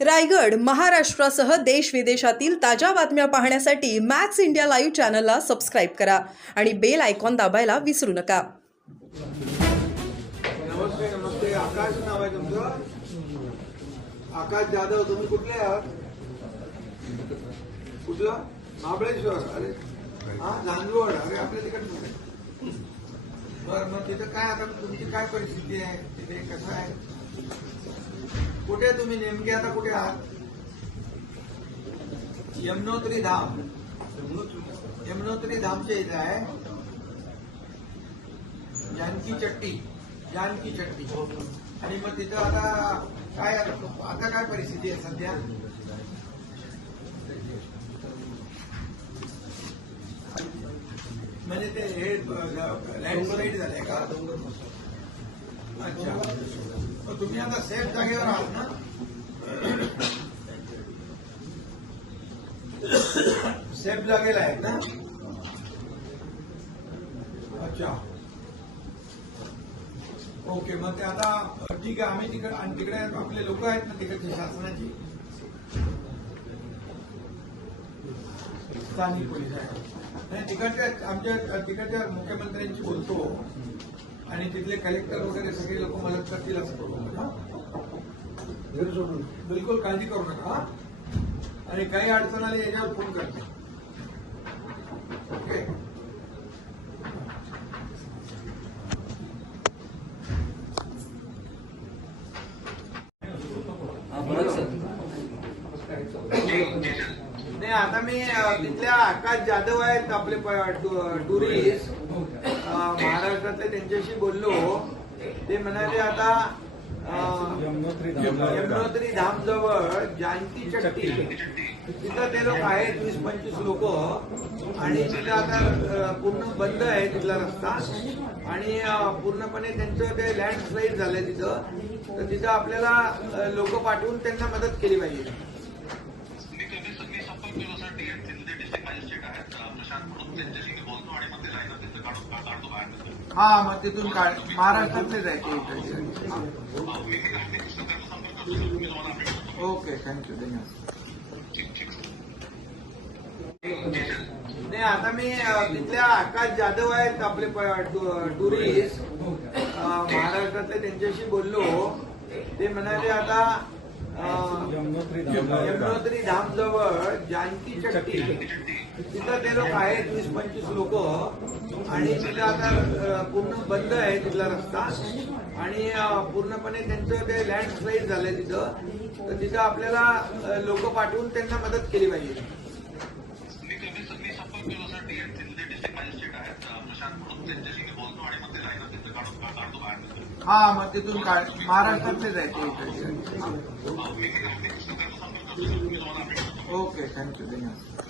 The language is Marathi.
रायगड महाराष्ट्रासह देश विदेशातील ताज्या बातम्या पाहण्यासाठी मॅक्स इंडिया लाईव्ह चॅनलला सबस्क्राईब करा आणि बेल आयकॉन दाबायला विसरू नका. नमस्ते नमस्ते. आकाश नाव आहे तुमचं? आकाश जाधव तुम्ही कुठले आहात? कुठलं? महाबळेश्वर. अरे हा नांदवड. अरे आपल्या तिकडे बरं मग तिथं काय आता तुमची काय परिस्थिती आहे? तिथे कसं आहे? कुठे तुम्ही नेमके आता कुठे आहात? यमुनोत्री धाम. यमुनोत्री धामच्या इथे आहे. जानकी चट्टी. जानकी चट्टी. आणि मग तिथं आता काय आता काय परिस्थिती आहे सध्या? म्हणजे ते हे लँडस्लाईड का? अच्छा. तुम्ही आता सेफ जागेवर आहात ना? सेफ जागेला आहेत ना? अच्छा. ओके मग ते आता ठीक आहे आम्ही तिकडे आणि तिकडे आपले लोक आहेत ना तिकडची शासनाची? स्थानिक पोलीस आहे नाही तिकडच्या आमच्या तिकडच्या मुख्यमंत्र्यांशी बोलतो. आणि तिथले कलेक्टर वगैरे सगळे लोक मदत करतील असं करू बिलकुल काळजी करू नका हा? आणि काही अडचण आली याच्यावर फोन करते. ओके? नाही आता मी तिथल्या आकाश जाधव आहेत आपले टुरिस्ट. महाराष्ट्रातले त्यांच्याशी बोललो. ते म्हणाले आता अ, यमुनोत्री धाम जवळ जानकी चट्टी तिथं ते लोक आहेत वीस पंचवीस लोक. आणि तिथं आता पूर्ण बंद आहे तिथला रस्ता. आणि पूर्णपणे त्यांचं ते लँडस्लाईड झालंय तिथं. तर तिथं आपल्याला लोक पाठवून त्यांना मदत केली पाहिजे मी कधी मी संपर्क केला सर टीएमसी ते डिस्ट्रिक्ट मॅजिस्ट्रेट आहेत अं, प्रशांत म्हणून त्यांच्याशी मी बोलतो आणि मग ते लाईन तिथं काढून काढतो बाहेर हा मग तिथून काढ महाराष्ट्रातलेच आहे ते ओके थँक्यू धन्यवाद. नाही आता मी तिथल्या आकाश जाधव आहेत आपले टुरिस्ट. महाराष्ट्रातले त्यांच्याशी बोललो. ते म्हणाले आता यमुनोत्री धाम जवळ जानकी चट्टी तिथं ते लोक आहेत वीस पंचवीस लोक. आणि तिथं आता पूर्ण बंद आहे तिथला रस्ता. आणि पूर्णपणे त्यांचं ते लँडस्लाईड झालंय तिथं. तर तिथं आपल्याला लोक पाठवून त्यांना मदत केली पाहिजे. हा मग तिथून काढ महाराष्ट्रातलेच आहे ते इकडचे. मी मी सगळ्यांना संपर्क करतो सर मी तुम्हाला अपडेट करतो ओके थँक्यू धन्यवाद.